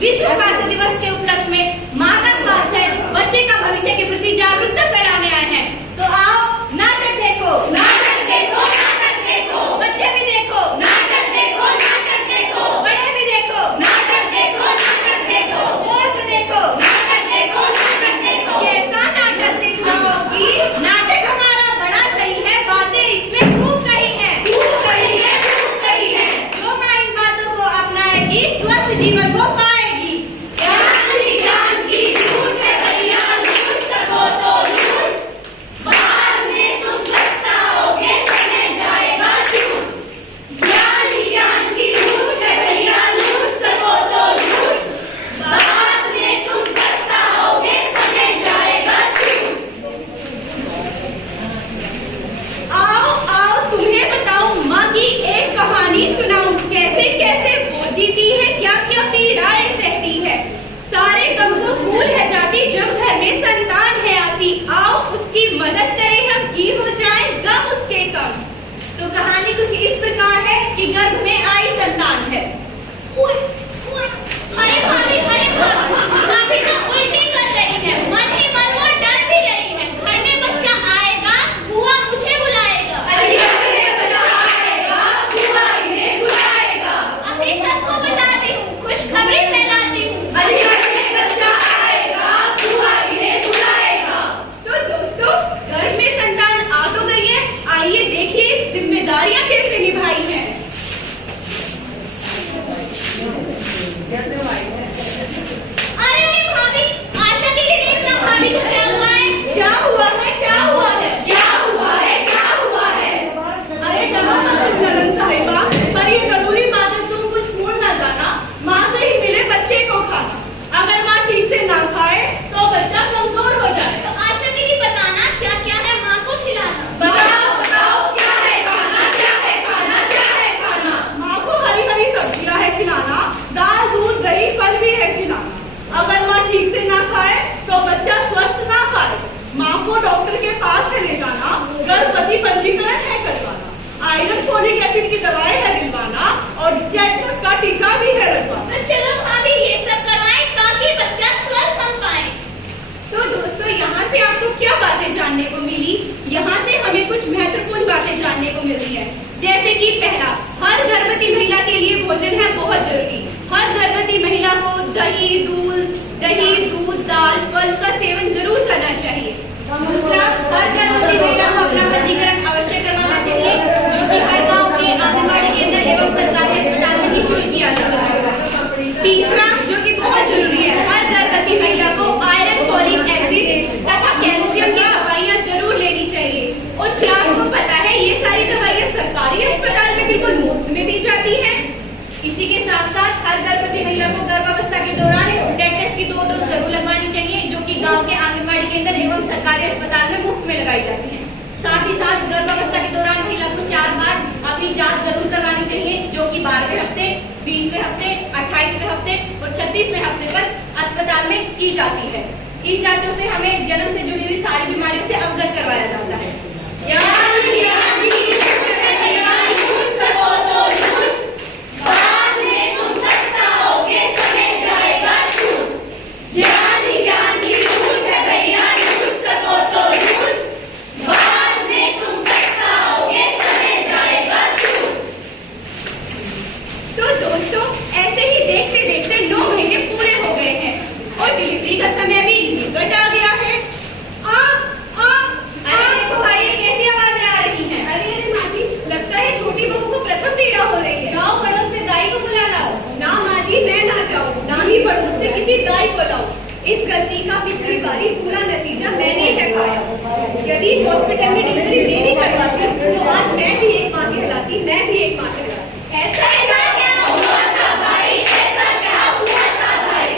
विश्व स्वास्थ्य दिवस के उपलक्ष्य में माँ का स्वास्थ्य बच्चे का भविष्य के प्रति जागरूकता फैलाने आए हैं। तो आओ नाटक देखो, नाटक देखो, नाटक देखो, बच्चे भी देखो, नाटक देखो, नाटक देखो, बड़े भी देखो, नाटक देखो, नाटक देखो, गौर से देखो, नाटक देखो, नाटक देखो। कैसा नाटक दिखलाओगी? नाटक हमारा बड़ा सही है, बातें इसमें खूब कही है, खूब कही है, खूब कही है। जो माँ इन बातों को अपनाएगी स्वस्थ जीवन को पाएगी। गर्भ में आई संतान है। अरे भाभी, भाभी तो उल्टी कर रही है, मन ही मन वो डर भी रही है। घर में बच्चा आएगा, बुआ मुझे बुलाएगा। अरे बच्चा आएगा, बुआ इन्हें बुलाएगा। अभी सबको बताती हूँ, खुशखबरी फैलाती हूँ। अरे बच्चा आएगा, बुआ इन्हें बुलाएगा। तो दोस्तों, गर्भ में संतान आ तो गई है, आइए देखिए जिम्मेदारियां कैसे निभाई है। अरे भाभी, आशा दीदी देखना, भाभी को क्या हुआ है? क्या हुआ है? क्या हुआ है? क्या हुआ है? क्या हुआ है? अरे डरो मत जलन साहिबा, पर ये जरूरी बात है, तुम कुछ भूल ना जाना। माँ से ही मिले बच्चे को खाना। अगर माँ ठीक से ना खाए तो बच्चा कमजोर हो जाए। तो आशा दीदी बताना क्या क्या है माँ को खिलाना। बताओ बताओ, क्या है खाना, क्या है खाना, क्या है खाना? माँ को हरी हरी सब्जियां है खिलाना, दाल दूध दही फल भी है खिलाना। अगर माँ ठीक से ना खाए तो बच्चा स्वस्थ ना खाए। माँ को डॉक्टर के पास है ले जाना, गर्भवती पंजीकरण है करवाना, आयरन फोलिक एसिड की दवाई है दिलवाना और टेटनस का टीका भी है लगवाना। तो चलो भाभी ये सब करवाएं ताकि बच्चा स्वस्थ हो पाए। तो दोस्तों, यहाँ से आपको क्या बातें जानने को मिली? यहाँ से हमें कुछ महत्वपूर्ण बातें जानने को मिलती है, जैसे कि पहला, हर गर्भवती महिला के लिए भोजन है बहुत जरूरी। हर गर्भवती महिला को दही दूध दाल फल का सेवन जरूर करना चाहिए। दूसरा, हर गर्भवती महिला को अपना पंजीकरण अवश्य करवाना चाहिए, जो कि हर गांव के आंगनबाड़ी केंद्र एवं सरकारी अस्पताल में निःशुल्क किया जाता है। तीसरा, जो कि बहुत जरूरी है, हर गर्भवती महिला को आयरन फोलिक एसिड तथा कैल्शियम की दवाइयाँ जरूर लेनी चाहिए। और क्या आपको पता है ये सारी दवाइयाँ सरकारी अस्पताल में बिल्कुल मुफ्त में दी जाती है। इसी के साथ साथ हर गर्भवती महिला को गर्भावस्था के दौरान टेटनस की 2 डोज जरूर लगवानी चाहिए, जो कि गांव के आंगनबाड़ी केंद्र एवं सरकारी अस्पताल में मुफ्त में लगाई जाती है। साथ ही साथ गर्भावस्था के दौरान महिला को 4 बार अपनी जांच जरूर करवानी चाहिए, जो कि 12वें हफ्ते, 20वें हफ्ते, 28वें हफ्ते और 36वें हफ्ते पर अस्पताल में की जाती है। इन जांचों से हमें जन्म से जुड़ी हुई सारी बीमारियों से अवगत करवाया जाता है। इस गलती का पिछली बारी पूरा नतीजा मैंने है पाया। यदि हॉस्पिटल में डिलीवरी मेरी करवाती तो आज मैं भी एक माँ कहलाती, मैं भी एक माँ कहलाती। ऐसा क्या हुआ था भाई? ऐसा क्या हुआ था भाई?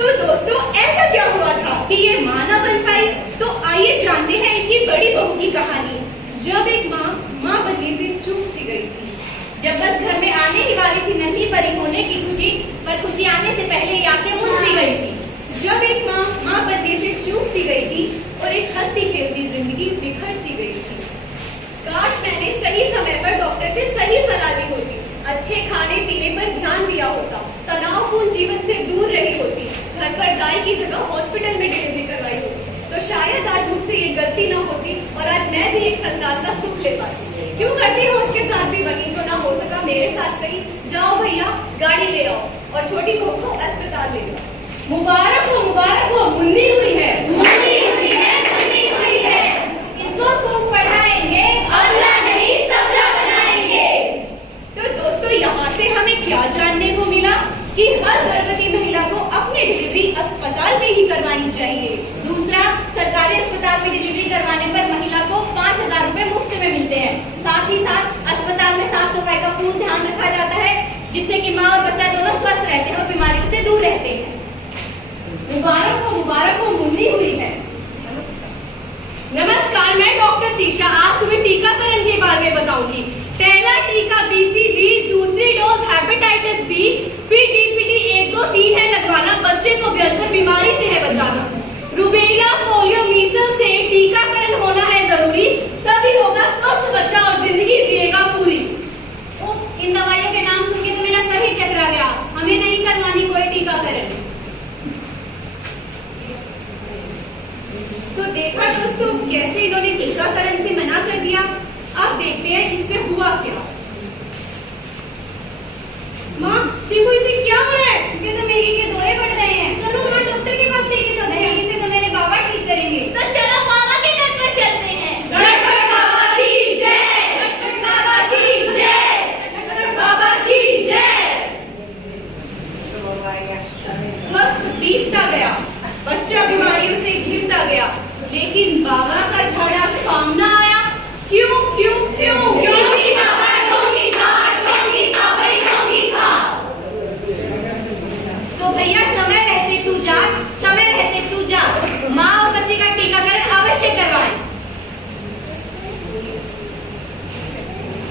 तो दोस्तों, ऐसा क्या हुआ था कि ये माँ न बन पाई? तो आइए जानते हैं इनकी बड़ी बहू की कहानी। जब एक माँ बनने से चूक सी गई थी, जब बस घर में आने ही वाली थी नन्ही परी होने की खुशी, पर खुशी आने से पहले ही आके मुझ सी गई थी। जब एक माँ बनने से चूक सी गई थी और एक हंसती खेलती जिंदगी बिखर सी गई थी। काश मैंने सही समय पर डॉक्टर से सही सलाह ली होती, अच्छे खाने पीने पर ध्यान दिया होता, तनावपूर्ण जीवन से घर पर दाई की जगह हॉस्पिटल में डिलीवरी करवाई होती तो शायद आज मुझसे ये गलती ना होती और आज मैं भी एक संतान का सुख ले पाती। क्यों करती हूँ उसके साथ भी वही तो ना हो सका मेरे साथ सही। जाओ भैया गाड़ी ले आओ और छोटी बहू को अस्पताल ले जाओ। मुबारक हो, मुन्नी हुई है। मुन्नी हुई है, मुन्नी हुई है। इसको खूब पढ़ाएंगे, अल्लाह नहीं सबला बनाएंगे। तो दोस्तों यहाँ से हमें क्या जानने को मिला कि हर गर्भवती महिला को अपनी डिलीवरी अस्पताल में ही करवानी चाहिए। दूसरा, सरकारी अस्पताल में डिलीवरी करवाने पर महिला को 5,000 रुपए मुफ्त में मिलते हैं। साथ ही साथ अस्पताल में साफ सफाई का पूर्ण ध्यान रखा जाता है जिससे कि माँ और बच्चा दोनों स्वस्थ रहते हैं और बीमारियों से दूर रहते हैं। मुबारक हो, मुन्नी हुई है। नमस्कार, मैं डॉक्टर तीशा आज तुम्हें टीकाकरण के बारे में बताऊंगी। पहला टीका BCG, दूसरी डोज हेपेटाइटिस बी, फिर DPT 1, 2, 3 है लगवाना। बच्चे को भयंकर बीमारी से है बचाना। रूबेला, पोलियो, मीजल्स से टीकाकरण होना है जरूरी, तभी होगा स्वस्थ बच्चा और जिंदगी जिएगा पूरी। इन दवाइयों के नाम सुन के तो मेरा सर ही चकरा गया। हमें नहीं करवानी कोई टीकाकरण। तो देखा दोस्तों कैसे इन्होंने टीकाकरण से मना कर दिया। अब देखते हैं इससे हुआ क्या। माँ देखो इसे क्या हो रहा है। इसे तो मिर्गी के दौरे पड़ रहे हैं। चलो माँ डॉक्टर के पास लेके चलते हैं। इसे तो मेरे बाबा ठीक करेंगे। तो चलो बाबा के घर पर चलते हैं। झटपट बाबा की जय, झटपट बाबा की जय, झटपट बाबा की जय। वक्त बीतता गया, बच्चा बीमारियों से घिरता गया, लेकिन बाबा का झगड़ा काम ना आया। क्यों क्यों क्यों? क्योंकि बाबा ढोंगी था। तो भैया समय रहते तू जा, माँ और बच्चे का टीकाकरण अवश्य करवाएं।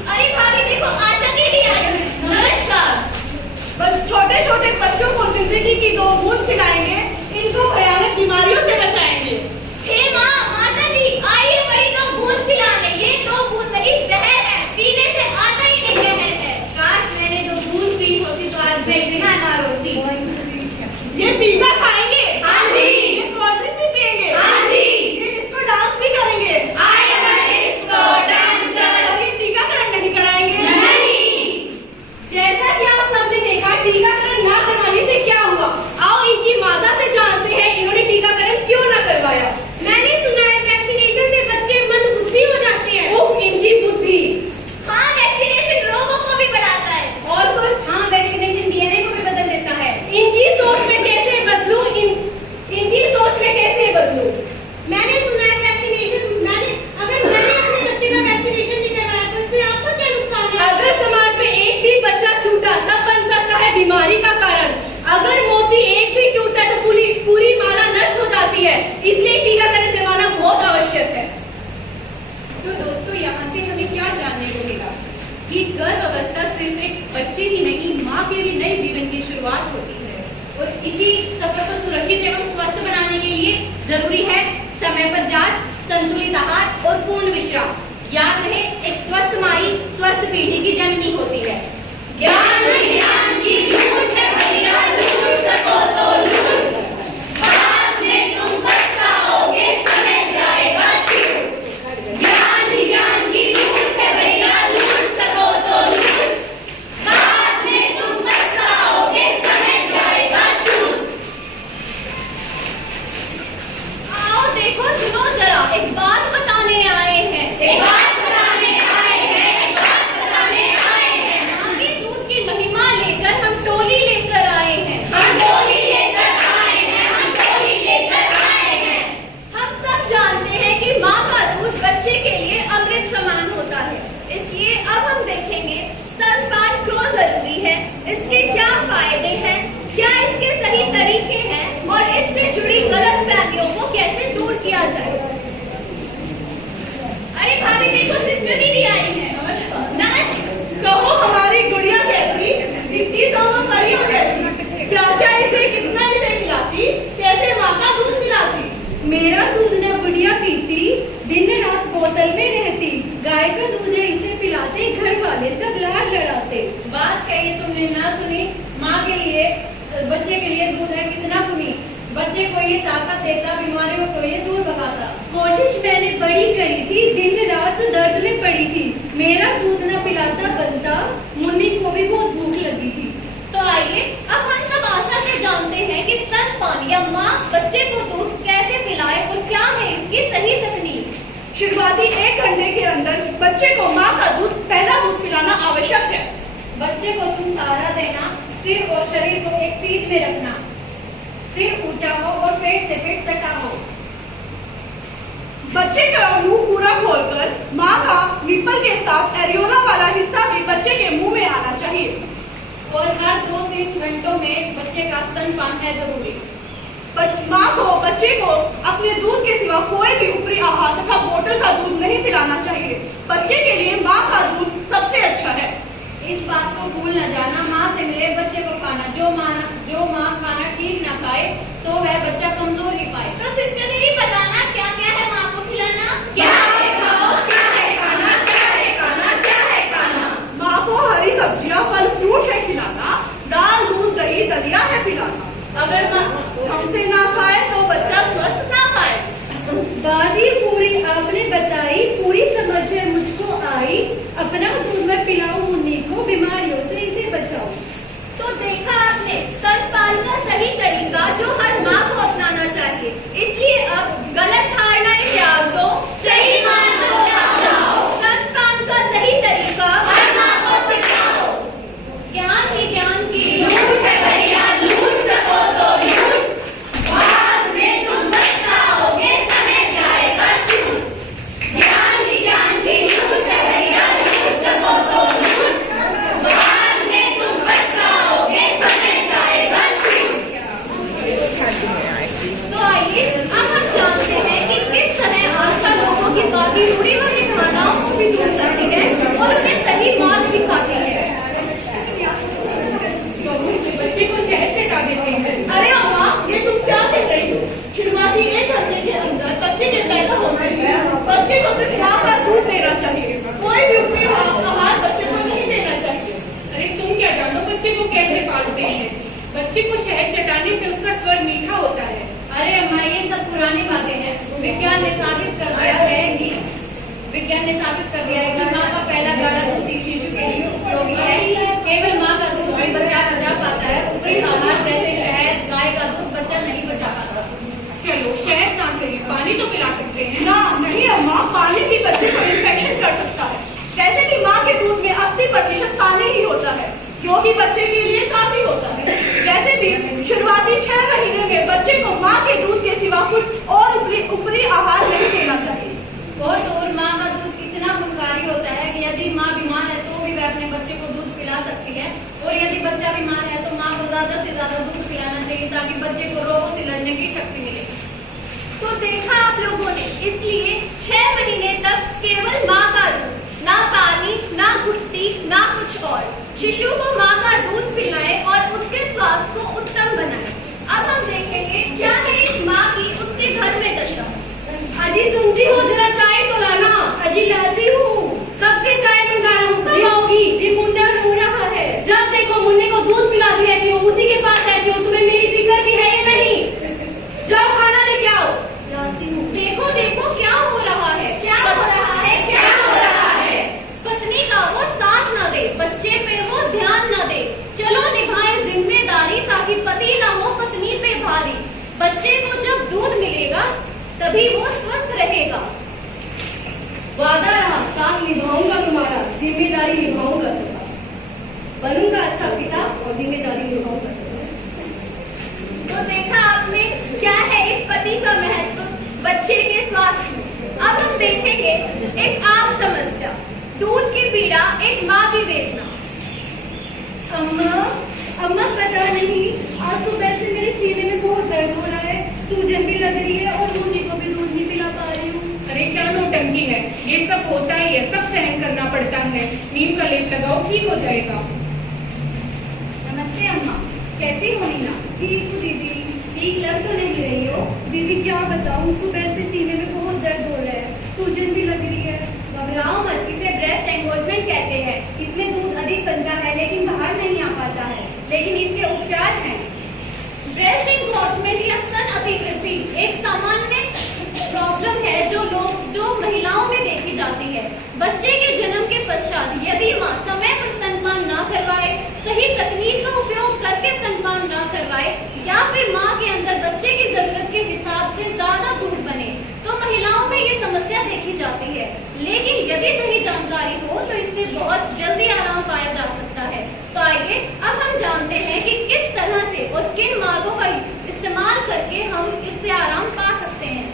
अरे भाभी देखो आशा दीदी आई है। नमस्कार। बस छोटे छोटे बच्चों को जिंदगी की 2 बूंद खिलाएंगे, इनको भयानक बीमारियों से बचाएंगे। हे माँ, माता जी आइए बड़ी 2 बूंद पिलाने। ये 2 बूंद नहीं जहर है, पीने से आता ही नहीं जहर है। काश मैंने 2 बूंद पी होती तो आज बेचना ना रोती। ये पिज्जा खाएंगे? हाँ जी। ये कोल्ड ड्रिंक भी पिएंगे? हाँ जी। ये डिस्को डांस भी करेंगे? I am a disco dancer। और ये टीकाकरण नहीं कराएंगे? नहीं। जैसा कि आप सबने देखा टीकाकरण ना करवाने से क्या हुआ, आओ इनकी माता से जानते हैं इन्होंने टीकाकरण क्यों ना करवाया। मैंने सुना है वैक्सीनेशन से बच्चे मंदबुद्धि हो जाते हैं। उफ, इनकी बुद्धि। हाँ, वैक्सीनेशन रोगों को भी बढ़ाता है। और कुछ? हाँ, वैक्सीनेशन DNA को भी बदल देता है। इनकी सोच में कैसे बदलूं? इनकी सोच में कैसे बदलूं? मैंने सुना है वैक्सीनेशन अगर मैंने अपने बच्चे का वैक्सीनेशन नहीं करवाया तो इसमें आपका क्या नुकसान है? अगर समाज में एक भी बच्चा छूटा तब बन सकता है बीमारी का कारण। अगर मोती एक भी टूटता तो पूरी माला नष्ट हो जाती है, इसलिए टीकाकरण करवाना बहुत आवश्यक है। तो दोस्तों यहाँ से हमें क्या जानने को मिला कि गर्भ अवस्था सिर्फ एक बच्चे ही नहीं, माँ के भी नए जीवन की शुरुआत होती है और इसी सफर को सुरक्षित एवं स्वस्थ बनाने के लिए जरूरी है समय पर जांच, संतुलित आहार और पूर्ण विश्राम। याद रहे, एक स्वस्थ माई स्वस्थ पीढ़ी की जननी होती है। ज्ञान विज्ञान की लूट है भैया, लूट सको तो लूट, बाद में तुम पछताओगे, समय जाएगा छूट। ज्ञान विज्ञान की लूट है भैया, लूट सको तो लूट, बाद में तुम पछताओगे, समय जाएगा छूट। आओ देखो सुनो जरा, एक बात बताने आए हैं। एक बात बताने आए हैं, एक बात बताने आए हैं। माँ के दूध की महिमा लेकर हम टोली लेकर आए हैं। हम टोली लेकर आए हैं, हम टोली लेकर आए हैं। हम सब जानते हैं कि माँ का दूध बच्चे के लिए अमृत समान होता है, इसलिए अब हम देखेंगे स्तनपान क्यों जरूरी है, इसके क्या फायदे हैं, क्या इसके सही तरीके हैं और इससे जुड़ी गलतफहमियों को कैसे दूर किया जाए। अरे भाभी देखो सिस्टर दीदी आई है। नमस्कार। कहो हमारी गुड़िया कैसी दिखती, तो वो परियों जैसी। क्या क्या इसे कितना इसे खिलाती, कैसे माँ का दूध पिलाती। मेरा दूध न गुड़िया पीती, दिन रात बोतल में रहती, गाय का दूध है इसे पिलाते, घर वाले सब लाड लड़ाते। बात कही तुमने ना सुनी, माँ के लिए बच्चे के लिए दूध है कितना कमी, बच्चे को ये ताकत देता, बीमारियों को ये दूर भगाता। कोशिश मैंने बड़ी करी थी, दिन रात दर्द में पड़ी थी। मेरा दूध न पिलाता बनता, मुन्नी को भी बहुत भूख लगी थी। तो आइए अब हम सब आशा से जानते हैं कि स्तनपान या माँ बच्चे को दूध कैसे पिलाए और क्या है इसकी सही तकनीक। शुरुआती 1 घंटे के अंदर बच्चे को माँ का पहला दूध पिलाना आवश्यक है। बच्चे को तुम सहारा देना, सिर और शरीर को एक सीध में रखना, सिर ऊंचा हो और पेट से पेट सटा हो। बच्चे का मुंह पूरा खोलकर माँ का निप्पल के साथ एरियोला वाला हिस्सा भी बच्चे के मुंह में आना चाहिए। और हर 2-3 घंटों में बच्चे का स्तनपान है जरूरी। माँ को बच्चे को अपने दूध के सिवा कोई भी ऊपरी आहार तथा बोतल का दूध नहीं पिलाना चाहिए। बच्चे के लिए माँ का दूध सबसे अच्छा है। इस बात को भूल न जाना, माँ से मिले बच्चे को खाना। जो माँ खाना ठीक न खाए तो वह बच्चा कमजोर ही पाए। तो सिस्टर दीदी बताना क्या क्या है माँ को खिलाना, क्या है खाओ, क्या है खाना, क्या है खाना, क्या है खाना। माँ को हरी सब्जियाँ, फल फ्रूट है खिलाना, दाल दूध दही दलिया है पिलाना। अगर माँ हमसे ना खाए तो बच्चा स्वस्थ ना पाए। दादी पूरी आपने बताई, पूरी समझ है मुझको आई। अपना दूध मत पिलाओ मुन्नी को, बीमारियों से इसे बचाओ। तो देखा आपने स्तनपान का सही तरीका जो हर माँ को अपनाना चाहिए। इसलिए अब गलत धारणाएं त्याग दो, सही मार्ग को अपनाओ। स्तनपान का सही तरीका हर माँ को सिखाओ। ज्ञान की लूट है भैया, लूट सको तो लूट, बाद में तुम पछताओगे, समय जाएगा छूट। ज्ञान की लूट है भैया, लूट सको तो लूट, बाद में तुम पछताओगे, समय जाएगा छूट। तो आइए अब हम जानते हैं कि किस तरह आशा लोगों की बाकी रूढ़ी वाली धारणाओं को भी दूर करती है और उन्हें सही मार्ग दिखाती है। बच्चे को शहद चटा देते हैं। अरे अम्मा, ये तुम क्या कह रही हो? शुरुआती 1 घंटे के अंदर बच्चे के पैदा होने में बच्चे को सिर्फ माँ का दूध देना चाहिए। कोई भी ऊपरी आहार बच्चे को नहीं देना चाहिए। अरे तुम क्या जानो बच्चे को कैसे पालते हैं? बच्चे को शहद चटाने से उसका स्वर मीठा होता है। अरे अम्मा, ये सब पुरानी बातें हैं। विज्ञान ने साबित कर दिया है कि माँ का पहला गाढ़ा दूध शिशु के लिए उपयोगी है। केवल माँ का दूध भी बच्चा पचा पाता है। ऊपरी आहार जैसे शहद, गाय का दूध बच्चा नहीं पचा पाता। चलो शहद ना सही, पानी तो पिला सकते हैं। ना नहीं अम्मा, पानी भी बच्चे को इन्फेक्शन कर सकता है। जैसे कि माँ के दूध में 80% पानी ही होता है, जो कि बच्चे के लिए काफी होता है। वैसे भी शुरुआती 6 महीने में बच्चे को माँ के दूध के सिवा कुछ और ऊपरी आहार नहीं देना चाहिए। और माँ का दूध इतना गुणकारी होता है कि यदि माँ बीमार है तो भी वह अपने बच्चे को दूध पिला सकती है। और यदि बच्चा बीमार है तो माँ को ज्यादा से ज्यादा दूध पिलाना चाहिए ताकि बच्चे को रोगों से लड़ने की शक्ति मिले। तो देखा आप लोगों ने, इसलिए 6 महीने तक केवल माँ का दूध, ना पानी, ना घुट्टी, ना कुछ और। शिशु को माँ का दूध पिलाएं और उसके स्वास्थ्य को उत्तम बनाएं। अब हम देखेंगे क्या है एक माँ की उसके घर में दशा। अजी सुनती हो, जरा चाय तो लाना। अजी लाती हूँ। कब से चाय बन रहा हूँ, कब आओगी? जी मुन्ना रो रहा है। जब देखो मुन्ने को दूध पिलाती रहती हो, उसी के पास रहती हो। तुम्हें मेरी फिक्र भी है या नहीं? जाओ खाना लेके आओ। लाती हूँ। देखो देखो क्या हो रहा है, क्या हो रहा है, क्या हो रहा है। पत्नी का वो साथ न दे, बच्चे पे वो ध्यान न दे। चलो निभाए जिम्मेदारी ताकि पति न हो पत्नी पे भारी। बच्चे को जब दूध मिलेगा तभी वो स्वस्थ रहेगा। वादा रहा, साथ निभाऊंगा तुम्हारा, जिम्मेदारी निभाऊंगा सदा। बनूंगा अच्छा पिता और जिम्मेदारी निभाऊंगा सदा। तो देखा आपने क्या है एक पति का महत्व बच्चे के स्वास्थ्य में। अब हम देखेंगे एक आम समस्या, दूध की पीड़ा, एक माँ की वेदना। अम्मा पता नहीं, आज सुबह से मेरे सीने में बहुत दर्द हो रहा है, सूजन भी लग रही है और मुन्नी को भी दूध नहीं पिला पा रही हूँ। अरे क्या नौटंकी है, ये सब होता ही है, सब सहन करना पड़ता है। नीम का लेप लगाओ, ठीक हो जाएगा। नमस्ते अम्मा, कैसी हो नीना? ठीक हूँ दीदी। ठीक लग तो नहीं रही हो। दीदी क्या बताऊँ, सुबह से सीने में बहुत दर्द हो रहा है, सूजन भी लग रही है। घबराओ मत, इसे ब्रेस्ट एंगोजमेंट कहते हैं। इसमें दूध अधिक बनता है लेकिन बाहर नहीं आ पाता है, लेकिन इसके उपचार हैं। ब्रेस्ट इंगॉर्जमेंट या स्तन अतिवृद्धि एक सामान्य प्रॉब्लम है जो महिलाओं में देखी जाती है। बच्चे के जन्म के पश्चात यदि मां समय पर स्तनपान ना करवाए, सही तकनीक का उपयोग करके स्तनपान ना करवाए या फिर मां के अंदर बच्चे की जरूरत के हिसाब से ज्यादा दूध बने तो महिलाओं में ये समस्या देखी जाती है। लेकिन यदि सही जानकारी हो तो इससे बहुत जल्दी आराम पाया जा सकता है। तो आइए अब हम जानते हैं कि किस तरह से और किन मार्गों का इस्तेमाल करके हम इससे आराम पा सकते हैं।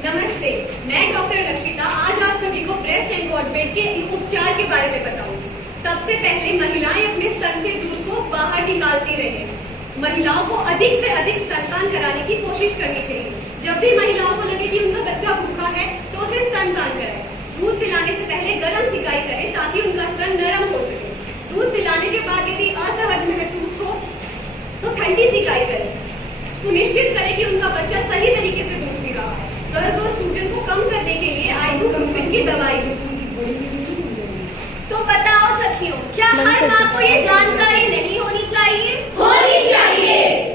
नमस्ते, मैं डॉक्टर लक्षिता आज आप सभी को ब्रेस्ट एनगॉर्जमेंट के उपचार के बारे में बताऊंगी। सबसे पहले महिलाएं अपने स्तन से दूध को बाहर निकालती रहें। महिलाओं को अधिक से अधिक स्तनपान कराने की कोशिश करनी चाहिए। जब भी महिलाओं को लगे कि उनका बच्चा भूखा है तो उसे स्तनपान कराएं। दूध पिलाने से पहले गर्म सिकाई करें ताकि उनका स्तन नरम हो सके। दूध पिलाने के बाद यदि असहज महसूस हो तो ठंडी सिकाई करें। सुनिश्चित करें कि उनका बच्चा सही तरीके से दूध पी रहा है। दर्द और सूजन को कम करने के लिए आइबुप्रोफेन की दवाई। तो बताओ सखियों, क्या हर माँ को ये जानकर